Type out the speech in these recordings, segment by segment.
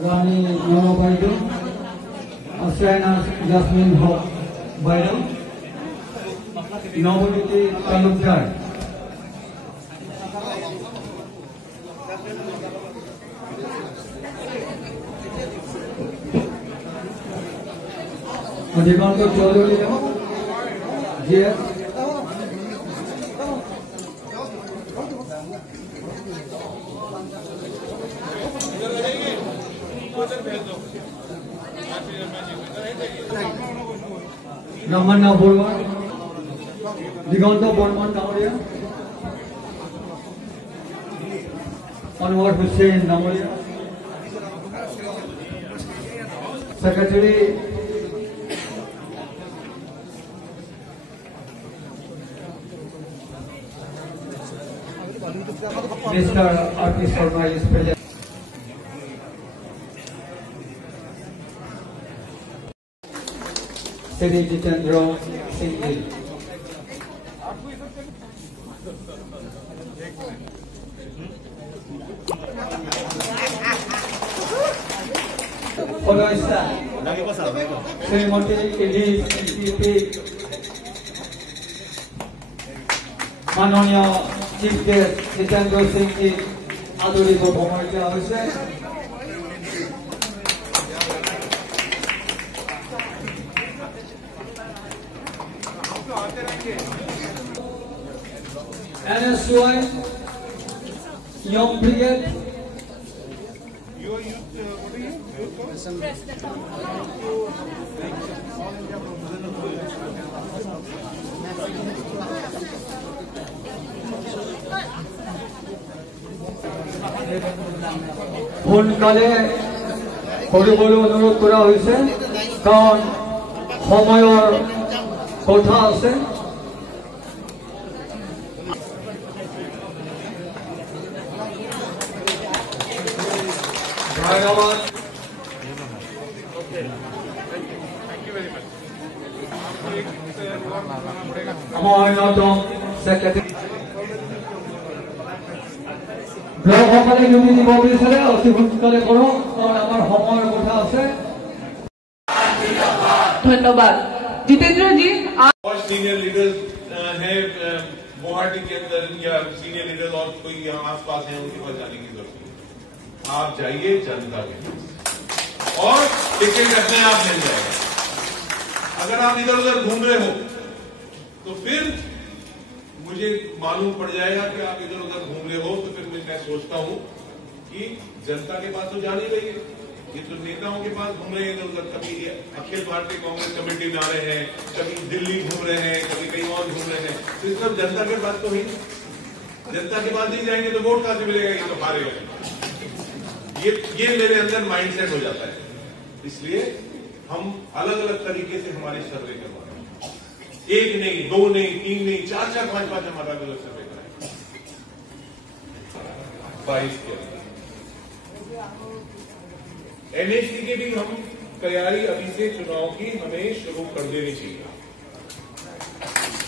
Rani Nono Baidu, Asrana Jasmine Hawk Baidu, Nobody Talukdar. अधिकांश चौधरी जी Ramana Burman, Diganta Burman Namoria, Anwar Hussain Namoria, Secretary Mr. R.P. Sharma is present. Sri Jitendra Singh. Following Srimati Elise CP माननीय chief guest Jitendra Singh ji आदुरी को भ्रमण किया आवश्यक NSY Young Brigade সোনকালে কৰিবলৈ অনুৰোধ কৰা হৈছে কাৰণ সময়ৰ কথা আছে ধন্যবাদ আমাৰ অন্যতম সেক্ৰেটাৰী ব্লক সকলে যদি দিব বিচাৰে অতি সোনকালে কৰক কাৰণ আমাৰ সময়ৰ কথা আছে धन्यवाद जितेंद्र जी और सीनियर लीडर्स हैं गुवाहाटी के अंदर या सीनियर लीडर्स और कोई यहाँ आसपास हैं उनके पास जाने की जरूरत नहीं आप जाइए जनता के और टिकट अपने आप मिल जाएगा अगर आप इधर उधर घूम रहे हो तो फिर मुझे मालूम पड़ जाएगा कि आप इधर उधर घूम रहे हो तो फिर मैं सोचता हूं कि जनता के पास तो जा नहीं रही है ये तो नेताओं के पास घूम रहे हैं इधर उधर कभी अखिल भारतीय कांग्रेस कमेटी में आ रहे हैं कभी दिल्ली घूम रहे हैं कभी कहीं और घूम रहे हैं तो इस सब जनता के पास तो ही जनता के पास नहीं जाएंगे तो वोट कहां से मिलेगा ये तो हारेगा ये मेरे अंदर माइंडसेट हो जाता है इसलिए हम अलग अलग तरीके से हमारे सर्वे करवाते हैं एक नहीं दो नहीं तीन नहीं चार चार पांच पांच हम अलग अलग सर्वे कराए 22 के एनएससी की भी हम तैयारी अभी से चुनाव की हमें शुरू कर देनी चाहिए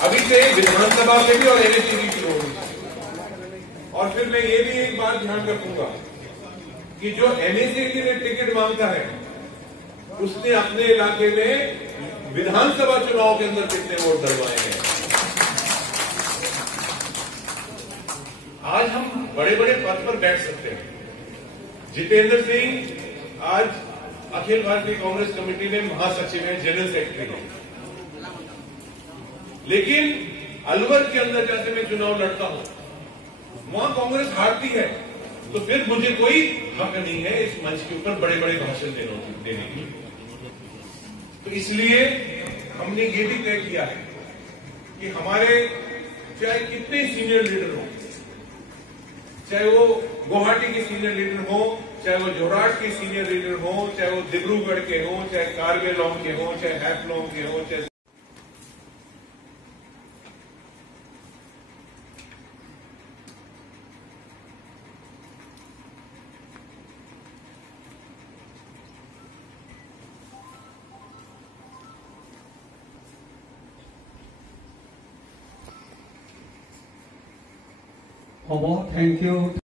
अभी से विधानसभा के भी और एनएससी की शुरू होनी चाहिए और फिर मैं ये भी एक बात ध्यान रखूंगा कि जो एनएससी के लिए टिकट मांगता है उसने अपने इलाके में विधानसभा चुनाव के अंदर कितने वोट डलवाए हैं आज हम बड़े बड़े पद पर बैठ सकते हैं जितेंद्र सिंह आज अखिल भारतीय कांग्रेस कमेटी में महासचिव हैं जनरल सेक्रेटरी हैं लेकिन अलवर के अंदर जैसे मैं चुनाव लड़ता हूं वहां कांग्रेस हारती है तो फिर मुझे कोई हक नहीं है इस मंच के ऊपर बड़े बड़े भाषण देने की तो इसलिए हमने ये भी तय किया है कि हमारे चाहे कितने सीनियर लीडर हो चाहे वो गुवाहाटी के सीनियर लीडर हो चाहे वो जोरहाट के सीनियर लीडर हो चाहे वो डिब्रूगढ़ के हो चाहे कार्बेलॉन्ग के हो चाहे हैफलॉन्ग के हो चाहे Thank you.